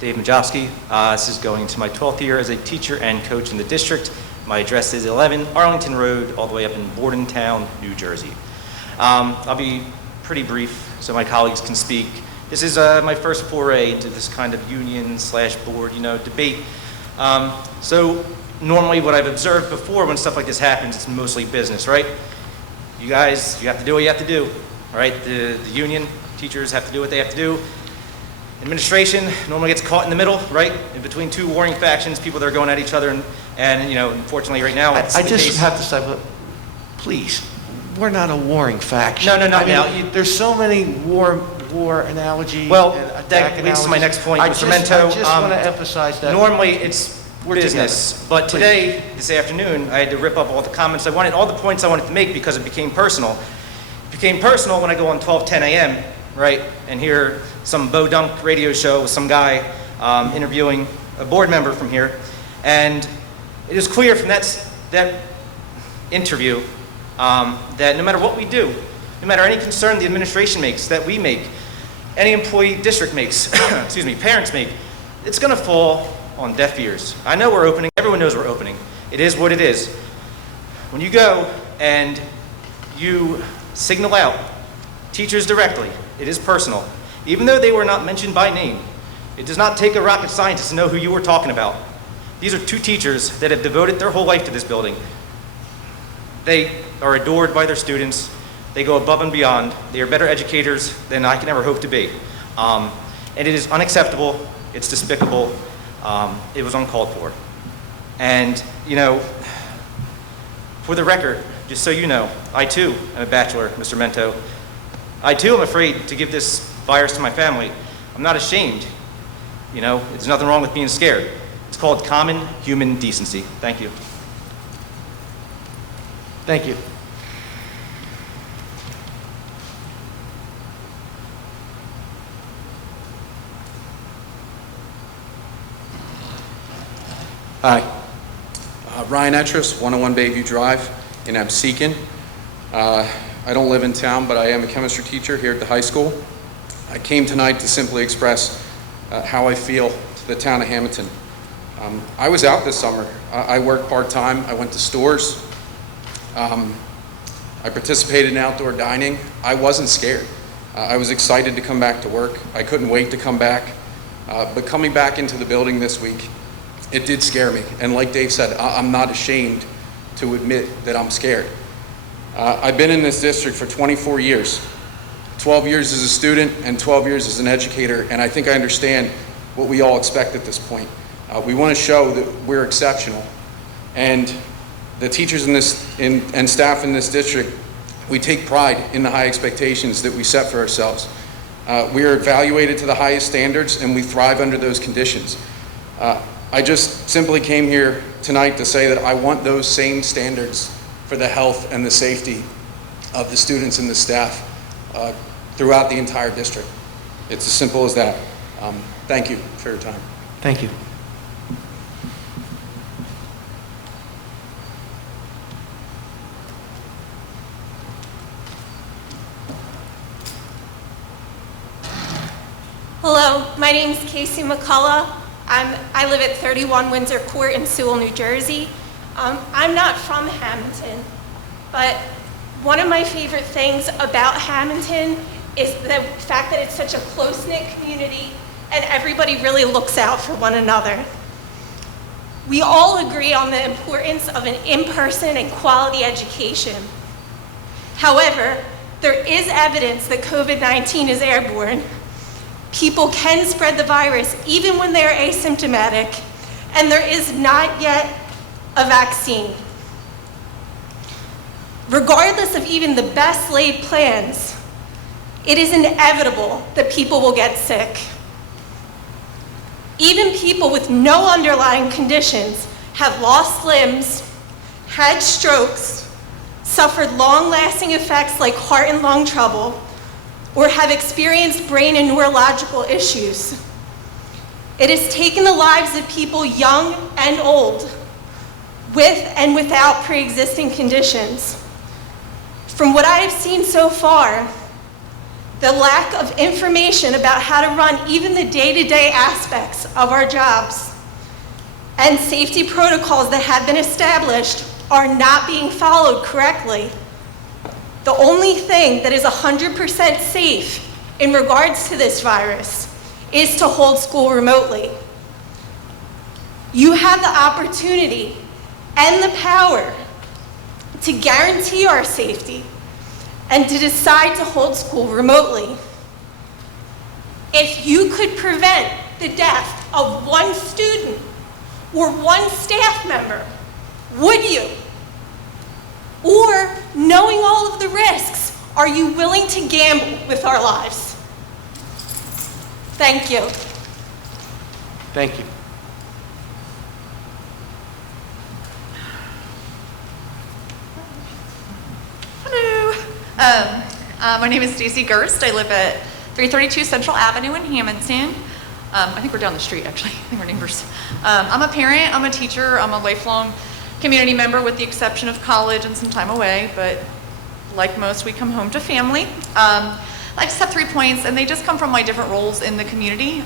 Dave Majowski. This is going to my 12th year as a teacher and coach in the district. My address is 11 Arlington Road, all the way up in Bordentown, New Jersey. I'll be pretty brief so my colleagues can speak. This is my first foray into this kind of union/board, debate. So normally what I've observed before when stuff like this happens, it's mostly business, right? You guys, you have to do what you have to do, right? The union, teachers have to do what they have to do. Administration normally gets caught in the middle, right? In between two warring factions, people that are going at each other, and unfortunately right now it's I just have to say, please, we're not a warring faction. No. There's so many war analogies. Well, and that leads to my next point, Mr. Mento. I just want to emphasize that. Normally it's business, but today, this afternoon, I had to rip up all the comments I wanted, all the points I wanted to make because it became personal. It became personal when I go on 12:10 a.m., right, and hear some Bo Dunk radio show with some guy interviewing a board member from here, and it is clear from that interview that no matter what we do, no matter any concern the administration makes, that we make, any employee district makes, excuse me, parents make, it's going to fall on deaf ears. I know we're opening. Everyone knows we're opening. It is what it is. When you go and you signal out teachers directly, it is personal. Even though they were not mentioned by name, it does not take a rocket scientist to know who you were talking about. These are two teachers that have devoted their whole life to this building. They are adored by their students. They go above and beyond. They are better educators than I can ever hope to be. And it is unacceptable. It's despicable. It was uncalled for. And, for the record, just so you know, I too am a bachelor, Mr. Mento. I too am afraid to give this virus to my family. I'm not ashamed. There's nothing wrong with being scared. It's called common human decency. Thank you. Thank you. Hi, Ryan Etris, 101 Bayview Drive in Absecon. I don't live in town, but I am a chemistry teacher here at the high school. I came tonight to simply express how I feel to the town of Hamilton. I was out this summer. I worked part-time. I went to stores. I participated in outdoor dining. I wasn't scared. I was excited to come back to work. I couldn't wait to come back. But coming back into the building this week, it did scare me. And like Dave said, I'm not ashamed to admit that I'm scared. I've been in this district for 24 years, 12 years as a student and 12 years as an educator, and I think I understand what we all expect at this point. We want to show that we're exceptional. And the teachers and staff in this district, we take pride in the high expectations that we set for ourselves. We are evaluated to the highest standards, and we thrive under those conditions. I just simply came here tonight to say that I want those same standards for the health and the safety of the students and the staff throughout the entire district. It's as simple as that. Thank you for your time. Thank you. Hello, my name is Casey McCullough. I live at 31 Windsor Court in Sewell, New Jersey. I'm not from Hamilton, but one of my favorite things about Hamilton is the fact that it's such a close-knit community and everybody really looks out for one another. We all agree on the importance of an in-person and quality education. However, there is evidence that COVID-19 is airborne. People can spread the virus even when they are asymptomatic, and there is not yet a vaccine. Regardless of even the best laid plans, it is inevitable that people will get sick. Even people with no underlying conditions have lost limbs, had strokes, suffered long-lasting effects like heart and lung trouble, or have experienced brain and neurological issues. It has taken the lives of people young and old, with and without pre-existing conditions. From what I have seen so far, the lack of information about how to run even the day-to-day aspects of our jobs, and safety protocols that have been established are not being followed correctly. The only thing that is 100% safe in regards to this virus is to hold school remotely. You have the opportunity and the power to guarantee our safety and to decide to hold school remotely. If you could prevent the death of one student or one staff member, would you? Or, knowing all of the risks, are you willing to gamble with our lives? Thank you. Thank you. Hello. My name is Stacy Gerst. I live at 332 Central Avenue in Hamilton. I think we're down the street, actually. I think we're neighbors. I'm a parent, I'm a teacher, I'm a lifelong community member with the exception of college and some time away, but like most, we come home to family. I just have 3 points, and they just come from my different roles in the community.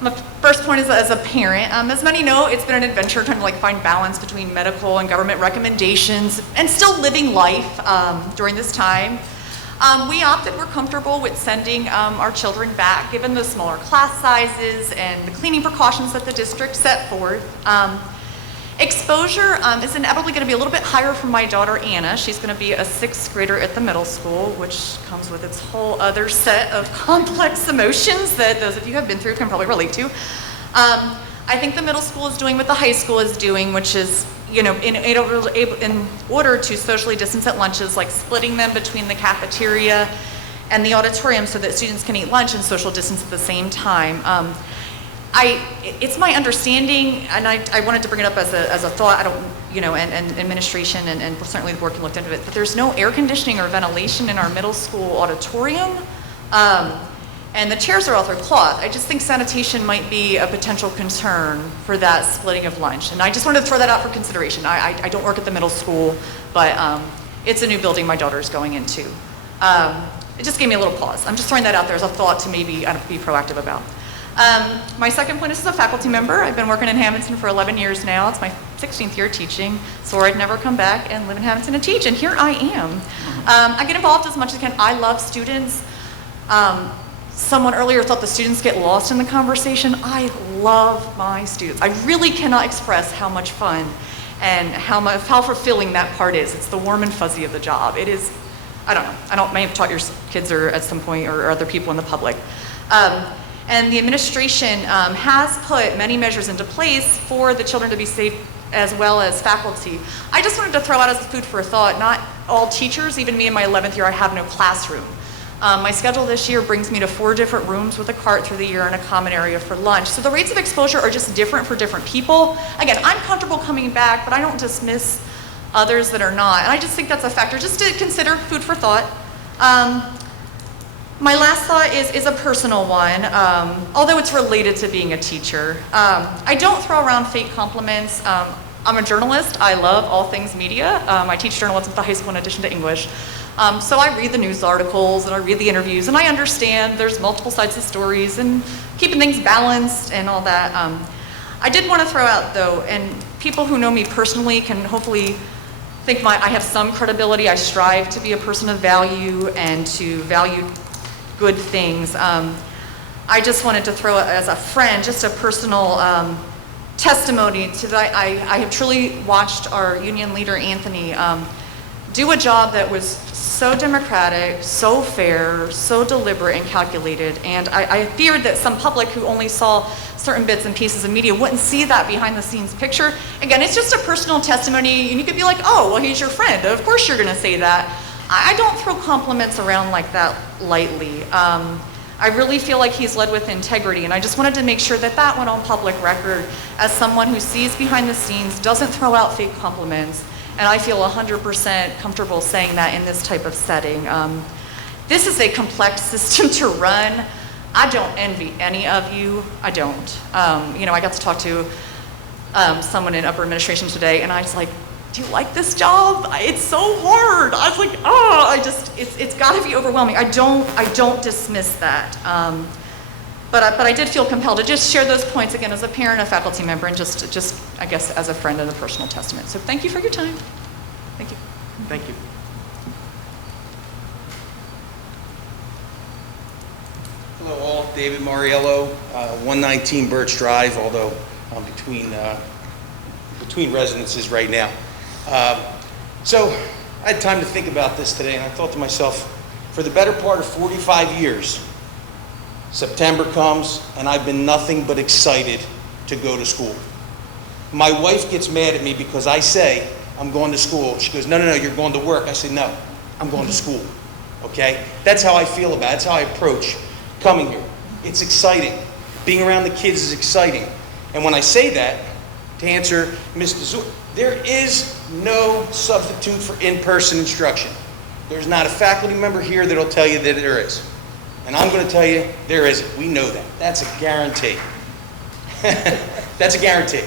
My first point is as a parent. As many know, it's been an adventure trying to find balance between medical and government recommendations and still living life during this time. We're comfortable with sending our children back, given the smaller class sizes and the cleaning precautions that the district set forth. Exposure is inevitably going to be a little bit higher for my daughter Anna. She's going to be a 6th grader at the middle school, which comes with its whole other set of complex emotions that those of you who have been through can probably relate to. I think the middle school is doing what the high school is doing, which is, in order to socially distance at lunches, like splitting them between the cafeteria and the auditorium so that students can eat lunch and social distance at the same time. It's my understanding, and I wanted to bring it up as a thought, and administration and certainly the board can look into it, but there's no air conditioning or ventilation in our middle school auditorium, and the chairs are all through cloth. I just think sanitation might be a potential concern for that splitting of lunch, and I just wanted to throw that out for consideration. I don't work at the middle school, but it's a new building my daughter's going into. It just gave me a little pause. I'm just throwing that out there as a thought to maybe be proactive about. My second point is as a faculty member. I've been working in Hamilton for 11 years now. It's my 16th year teaching, so I'd never come back and live in Hamilton and teach, and here I am. I get involved as much as I can. I love students. Someone earlier thought the students get lost in the conversation. I love my students. I really cannot express how much fun and how fulfilling that part is. It's the warm and fuzzy of the job. It is, I don't know, may have taught your kids or at some point or other people in the public. And the administration has put many measures into place for the children to be safe as well as faculty. I just wanted to throw out as food for thought, not all teachers, even me in my 11th year, I have no classroom. My schedule this year brings me to 4 different rooms with a cart through the year and a common area for lunch. So the rates of exposure are just different for different people. Again, I'm comfortable coming back, but I don't dismiss others that are not. And I just think that's a factor, just to consider, food for thought. My last thought is a personal one, although it's related to being a teacher. I don't throw around fake compliments. I'm a journalist. I love all things media. I teach journalism at the high school in addition to English. So I read the news articles and I read the interviews, and I understand there's multiple sides of stories and keeping things balanced and all that. I did want to throw out, though, and people who know me personally can hopefully think I have some credibility. I strive to be a person of value and to value good things. I just wanted to throw it as a friend, just a personal testimony to that. I have truly watched our union leader, Anthony, do a job that was so democratic, so fair, so deliberate and calculated. And I feared that some public who only saw certain bits and pieces of media wouldn't see that behind the scenes picture. Again, it's just a personal testimony, and you could be like, oh, well, he's your friend. Of course you're gonna say that. I don't throw compliments around like that lightly. I really feel like he's led with integrity, and I just wanted to make sure that that went on public record as someone who sees behind the scenes, doesn't throw out fake compliments, and I feel 100% comfortable saying that in this type of setting. This is a complex system to run. I don't envy any of you. I don't. I got to talk to someone in upper administration today, and I was like, do you like this job? It's so hard. I was like, oh, it's got to be overwhelming. I don't dismiss that. But I did feel compelled to just share those points again as a parent, a faculty member, and just I guess as a friend and a personal testament. So thank you for your time. Thank you. Thank you. Hello all, David Mariello, 119 Birch Drive, although I'm between residences right now. So I had time to think about this today, and I thought to myself, for the better part of 45 years, September comes, and I've been nothing but excited to go to school. My wife gets mad at me because I say, I'm going to school. She goes, no, you're going to work. I say, no, I'm going to school, okay? That's how I feel about it. That's how I approach coming here. It's exciting. Being around the kids is exciting. And when I say that, to answer Mr. Zur, there is no substitute for in-person instruction. There's not a faculty member here that'll tell you that there is. And I'm going to tell you, there isn't. We know that. That's a guarantee. That's a guarantee.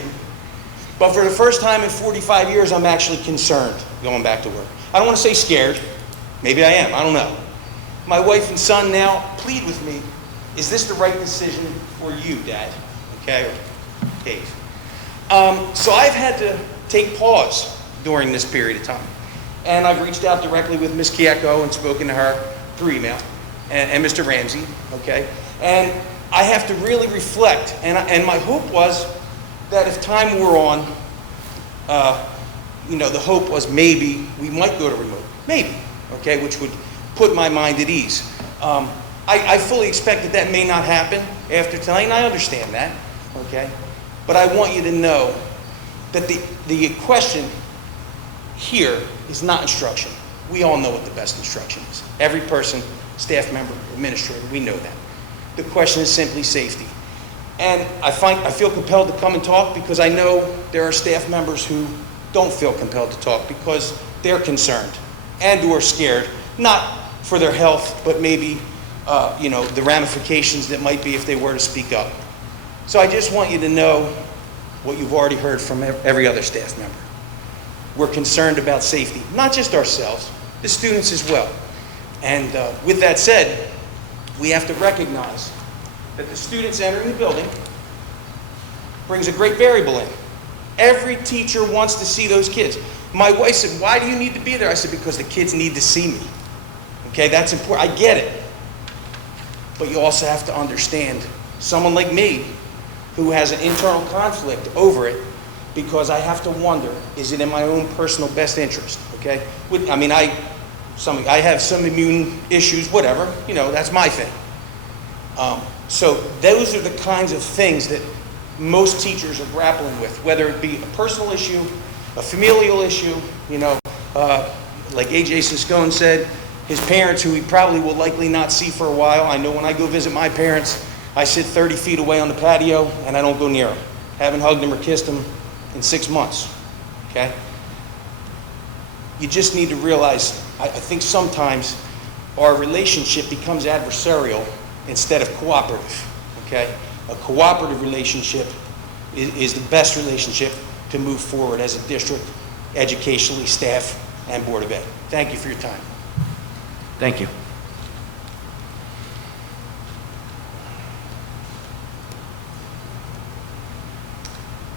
But for the first time in 45 years, I'm actually concerned going back to work. I don't want to say scared. Maybe I am. I don't know. My wife and son now plead with me, is this the right decision for you, Dad? Okay, or Dave. So I've had to take pause during this period of time. And I've reached out directly with Ms. Kieko and spoken to her through email. And Mr. Ramsey, okay? And I have to really reflect. And my hope was that if time were on, the hope was maybe we might go to remote. Maybe, okay? Which would put my mind at ease. I fully expect that may not happen after tonight, and I understand that, okay? But I want you to know that the question here is not instruction. We all know what the best instruction is. Every person, staff member, administrator, we know that. The question is simply safety. And I feel compelled to come and talk because I know there are staff members who don't feel compelled to talk because they're concerned and or scared, not for their health, but maybe the ramifications that might be if they were to speak up. So I just want you to know what you've already heard from every other staff member. We're concerned about safety, not just ourselves, the students as well. And with that said, we have to recognize that the students entering the building brings a great variable in. Every teacher wants to see those kids. My wife said, why do you need to be there? I said, because the kids need to see me. Okay, that's important. I get it. But you also have to understand someone like me who has an internal conflict over it because I have to wonder, is it in my own personal best interest? Okay? I have some immune issues, whatever, that's my thing. So those are the kinds of things that most teachers are grappling with, whether it be a personal issue, a familial issue, like AJ Siscone said, his parents, who he probably will likely not see for a while. I know when I go visit my parents, I sit 30 feet away on the patio and I don't go near them. Haven't hugged them or kissed them in 6 months, okay? You just need to realize, I think sometimes our relationship becomes adversarial instead of cooperative, okay? A cooperative relationship is the best relationship to move forward as a district, educationally, staff, and Board of Ed. Thank you for your time. Thank you.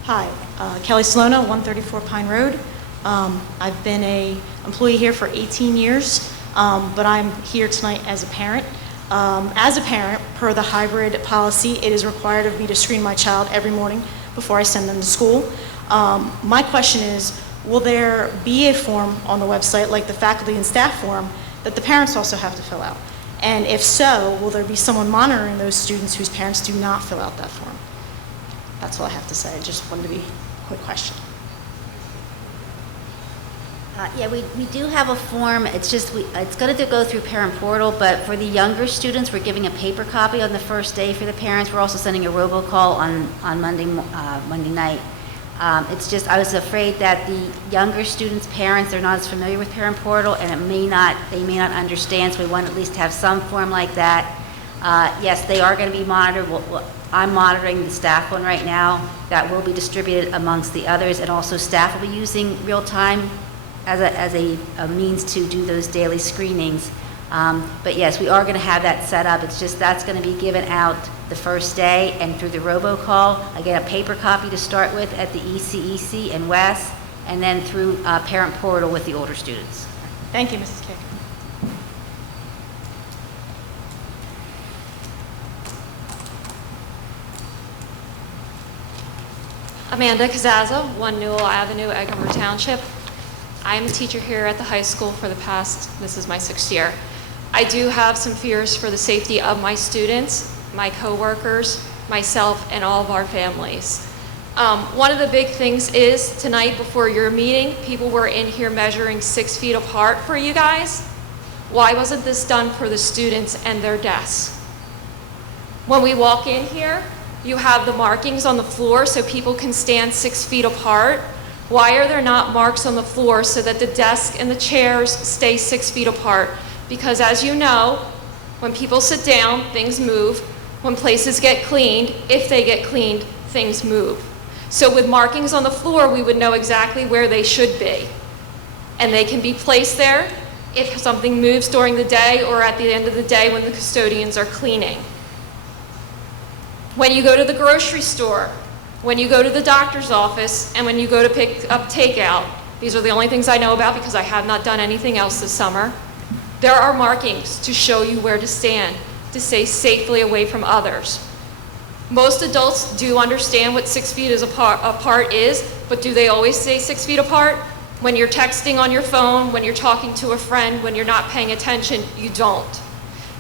Hi, Kelly Salona, 134 Pine Road. I've been an employee here for 18 years, but I'm here tonight as a parent. As a parent, per the hybrid policy, it is required of me to screen my child every morning before I send them to school. My question is, will there be a form on the website, like the faculty and staff form, that the parents also have to fill out? And if so, will there be someone monitoring those students whose parents do not fill out that form? That's all I have to say. I just wanted to be a quick question. Yeah, we do have a form. It's just, it's going to go through Parent Portal, but for the younger students, we're giving a paper copy on the first day for the parents. We're also sending a robocall on Monday night. It's just, I was afraid that the younger students' parents, they're not as familiar with Parent Portal, and they may not understand, so we want to at least have some form like that. Yes, they are going to be monitored. I'm monitoring the staff one right now. That will be distributed amongst the others, and also staff will be using real-time as a means to do those daily screenings. But yes, we are going to have that set up. It's just that's going to be given out the first day and through the robocall. Again, a paper copy to start with at the ECEC and WES, and then through Parent Portal with the older students. Thank you, Mrs. Kick. Amanda Kazaza, 1 Newell Avenue, Eggemer Township. I am a teacher here at the high school for the past, this is my 6th year. I do have some fears for the safety of my students, my coworkers, myself, and all of our families. One of the big things is tonight before your meeting, people were in here measuring 6 feet apart for you guys. Why wasn't this done for the students and their desks? When we walk in here, you have the markings on the floor so people can stand 6 feet apart. Why are there not marks on the floor so that the desk and the chairs stay 6 feet apart? Because as you know, when people sit down, things move. When places get cleaned, if they get cleaned, things move. So with markings on the floor, we would know exactly where they should be. And they can be placed there if something moves during the day or at the end of the day when the custodians are cleaning. When you go to the grocery store, when you go to the doctor's office, and when you go to pick up takeout, these are the only things I know about because I have not done anything else this summer, there are markings to show you where to stand, to stay safely away from others. Most adults do understand what 6 feet apart is, but do they always stay 6 feet apart? When you're texting on your phone, when you're talking to a friend, when you're not paying attention, you don't.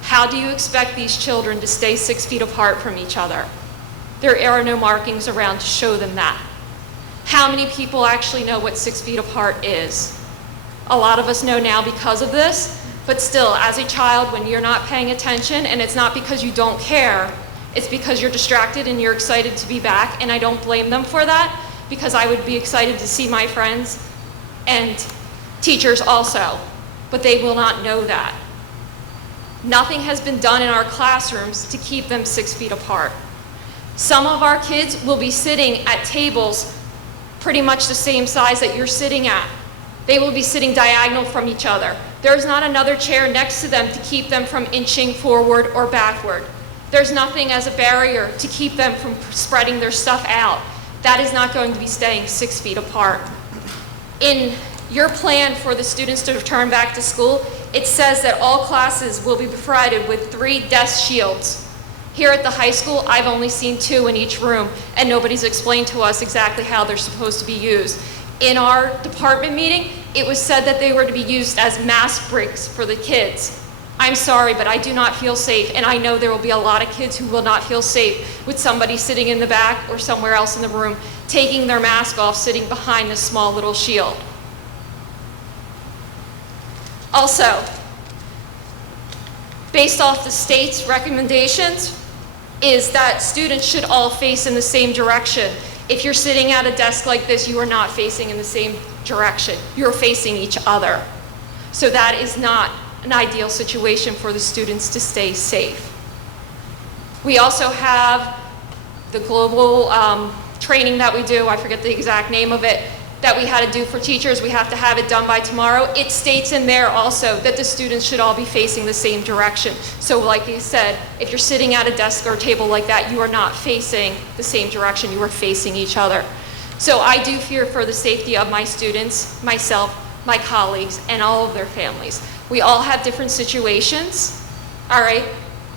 How do you expect these children to stay 6 feet apart from each other? There are no markings around to show them that. How many people actually know what 6 feet apart is? A lot of us know now because of this, but still, as a child, when you're not paying attention, and it's not because you don't care, it's because you're distracted and you're excited to be back, and I don't blame them for that, because I would be excited to see my friends and teachers also, but they will not know that. Nothing has been done in our classrooms to keep them 6 feet apart. Some of our kids will be sitting at tables pretty much the same size that you're sitting at. They will be sitting diagonal from each other. There's not another chair next to them to keep them from inching forward or backward. There's nothing as a barrier to keep them from spreading their stuff out. That is not going to be staying 6 feet apart. In your plan for the students to return back to school, it says that all classes will be provided with 3 desk shields. Here at the high school, I've only seen 2 in each room, and nobody's explained to us exactly how they're supposed to be used. In our department meeting, it was said that they were to be used as mask breaks for the kids. I'm sorry, but I do not feel safe, and I know there will be a lot of kids who will not feel safe with somebody sitting in the back or somewhere else in the room, taking their mask off, sitting behind this small little shield. Also, based off the state's recommendations, is that students should all face in the same direction. If you're sitting at a desk like this, you are not facing in the same direction. You're facing each other. So that is not an ideal situation for the students to stay safe. We also have the global training that we do, I forget the exact name of it, that we had to do for teachers. We have to have it done by tomorrow. It states in there also that the students should all be facing the same direction. So like you said, if you're sitting at a desk or table like that, you are not facing the same direction, you are facing each other. So I do fear for the safety of my students, myself, my colleagues, and all of their families. We all have different situations, all right?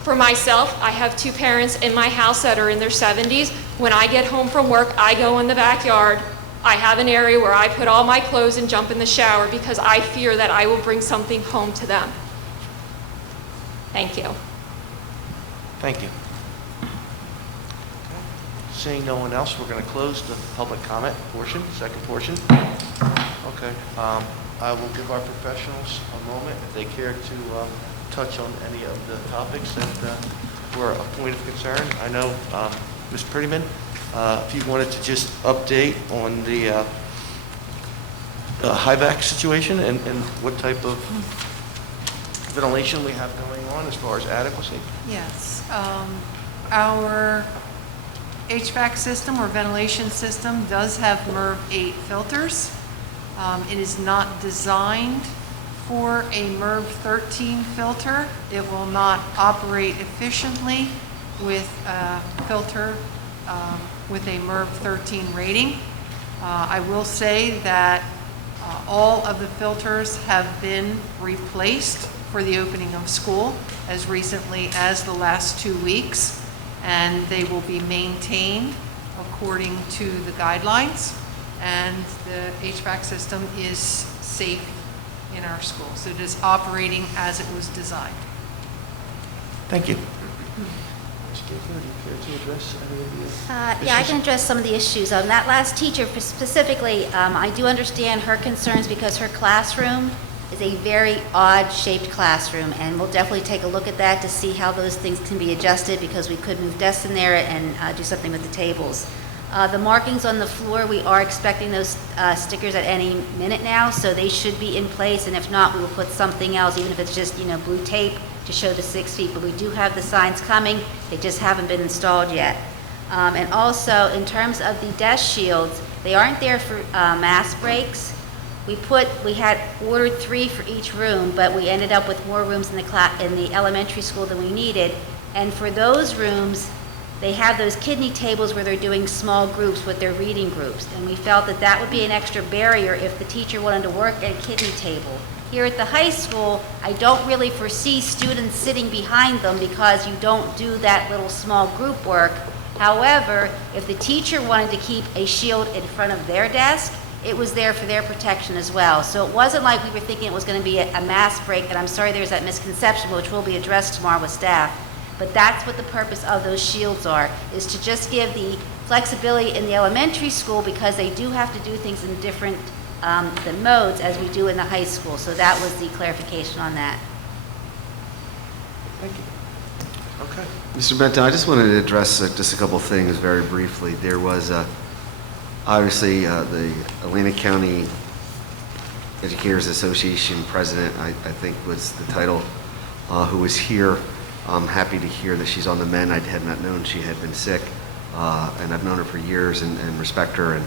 For myself, I have 2 parents in my house that are in their 70s. When I get home from work, I go in the backyard. I have an area where I put all my clothes and jump in the shower because I fear that I will bring something home to them. Thank you. Thank you. Seeing no one else, we're going to close the public comment portion, second portion. Okay. I will give our professionals a moment if they care to touch on any of the topics that were a point of concern. I know Ms. Prettyman, if you wanted to just update on the HIVAC situation and what type of ventilation we have going on as far as adequacy? Yes. Our HVAC system or ventilation system does have MERV 8 filters. It is not designed for a MERV 13 filter. It will not operate efficiently with a filter with a MERV 13 rating. I will say that all of the filters have been replaced for the opening of school as recently as the last 2 weeks, and they will be maintained according to the guidelines, and the HVAC system is safe in our schools. It is operating as it was designed. Thank you. Ms. Gaither, do you care to address any of the Yeah, I issues? can address some of the issues. That last teacher specifically, I do understand her concerns because her classroom is a very odd-shaped classroom, and we'll definitely take a look at that to see how those things can be adjusted, because we could move desks in there and do something with the tables. The markings on the floor, we are expecting those stickers at any minute now, so they should be in place, and if not, we will put something else, even if it's just, blue tape to show the 6 feet. But we do have the signs coming, they just haven't been installed yet. And also, in terms of the desk shields, they aren't there for mass breaks. We had ordered 3 for each room, but we ended up with more rooms in the elementary school than we needed. And for those rooms, they have those kidney tables where they're doing small groups with their reading groups. And we felt that that would be an extra barrier if the teacher wanted to work at a kidney table. Here at the high school, I don't really foresee students sitting behind them because you don't do that little small group work. However, if the teacher wanted to keep a shield in front of their desk, it was there for their protection as well. So it wasn't like we were thinking it was going to be a mass break, and I'm sorry there's that misconception, which will be addressed tomorrow with staff. But that's what the purpose of those shields are, is to just give the flexibility in the elementary school, because they do have to do things in different the modes as we do in the high school. So that was the clarification on that. Thank you. Okay. Mr. Benton, I just wanted to address just a couple of things very briefly. There was obviously the Atlantic County Educators Association president, I think was the title, who was here. I'm happy to hear that she's on the mend. I had not known she had been sick, and I've known her for years and respect her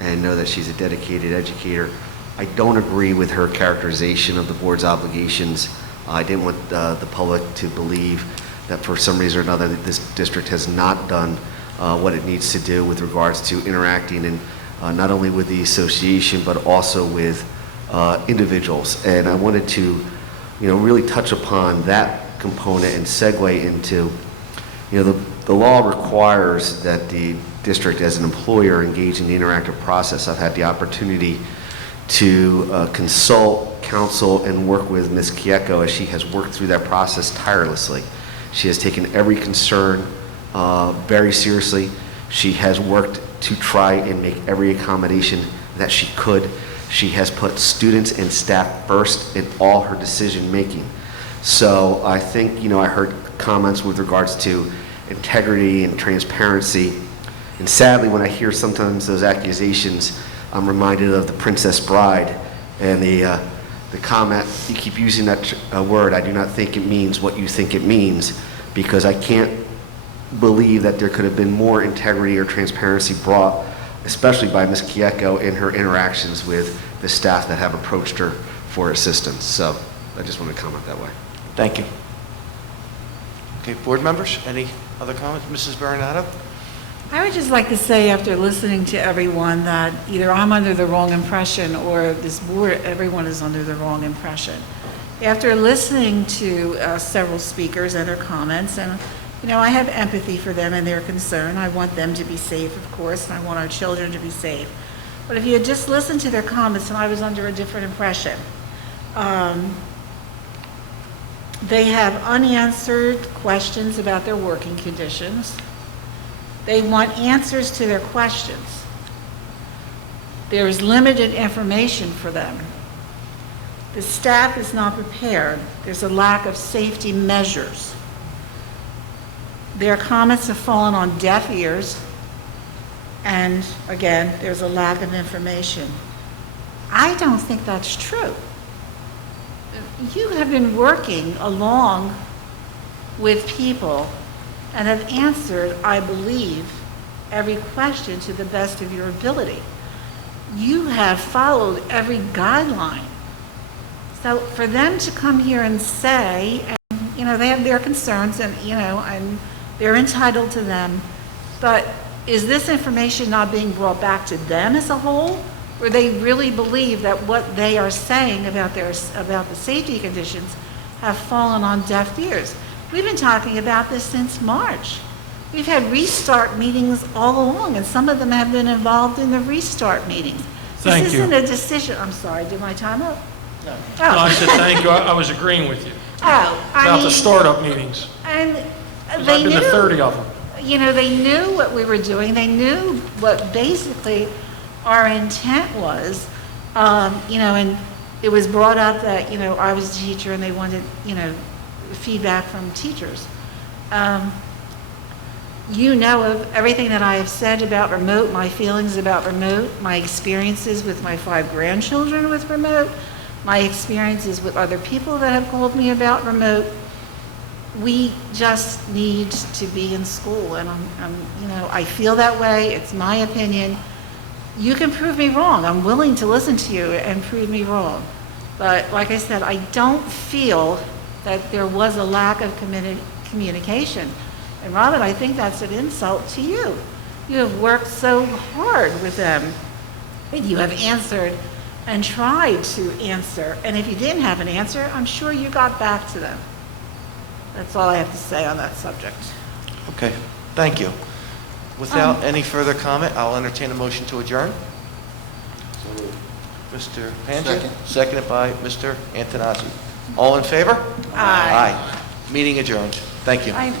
and know that she's a dedicated educator. I don't agree with her characterization of the board's obligations. I didn't want the public to believe that for some reason or another that this district has not done what it needs to do with regards to interacting and not only with the association but also with individuals. And I wanted to, really touch upon that component and segue into, the law requires that the district as an employer engage in the interactive process. I've had the opportunity to consult, counsel, and work with Ms. Kieko as she has worked through that process tirelessly. She has taken every concern very seriously. She has worked to try and make every accommodation that she could. She has put students and staff first in all her decision making. So I think, I heard comments with regards to integrity and transparency. And sadly, when I hear sometimes those accusations, I'm reminded of The Princess Bride and the comment, you keep using that word, I do not think it means what you think it means, because I can't believe that there could have been more integrity or transparency brought, especially by Ms. Kieko in her interactions with the staff that have approached her for assistance. So I just want to comment that way. Thank you. Okay, board members, any other comments? Mrs. Baronato? I would just like to say, after listening to everyone, that either I'm under the wrong impression or this board, everyone is under the wrong impression. After listening to several speakers and their comments, and I have empathy for them and their concern. I want them to be safe, of course, and I want our children to be safe. But if you had just listened to their comments, and I was under a different impression. They have unanswered questions about their working conditions. They want answers to their questions. There is limited information for them. The staff is not prepared. There's a lack of safety measures. Their comments have fallen on deaf ears, and again, there's a lack of information. I don't think that's true. you have been working along with people and have answered, I believe, every question to the best of your ability. You have followed every guideline. So for them to come here and say, and, you know, they have their concerns and, you know, and they're entitled to them, but is this information not being brought back to them as a whole? Or they really believe that what they are saying about the safety conditions have fallen on deaf ears? We've been talking about this since March. We've had restart meetings all along, and some of them have been involved in the restart meetings. Thank This you. isn't a decision, I'm sorry, did my time up? No, I said thank you. I was agreeing with you Oh, I about the mean, startup meetings. and 'Cause they I've been to knew, 30 of them. you know, they knew what we were doing. They knew what basically our intent was, you know, and it was brought up that, you know, I was a teacher and they wanted, you know, feedback from teachers. You know of everything that I have said about remote, my feelings about remote, my experiences with my 5 grandchildren with remote, my experiences with other people that have called me about remote. We just need to be in school, and I'm, you know, I feel that way. It's my opinion. You can prove me wrong. I'm willing to listen to you and prove me wrong. But like I said, I don't feel that there was a lack of communication. And Robin, I think that's an insult to you. You have worked so hard with them, and you have answered and tried to answer. And if you didn't have an answer, I'm sure you got back to them. That's all I have to say on that subject. Okay, thank you. Without any further comment, I'll entertain a motion to adjourn. Mr. Panzer, seconded by Mr. Antonazzi. All in favor? Aye. Meeting adjourned. Thank you. I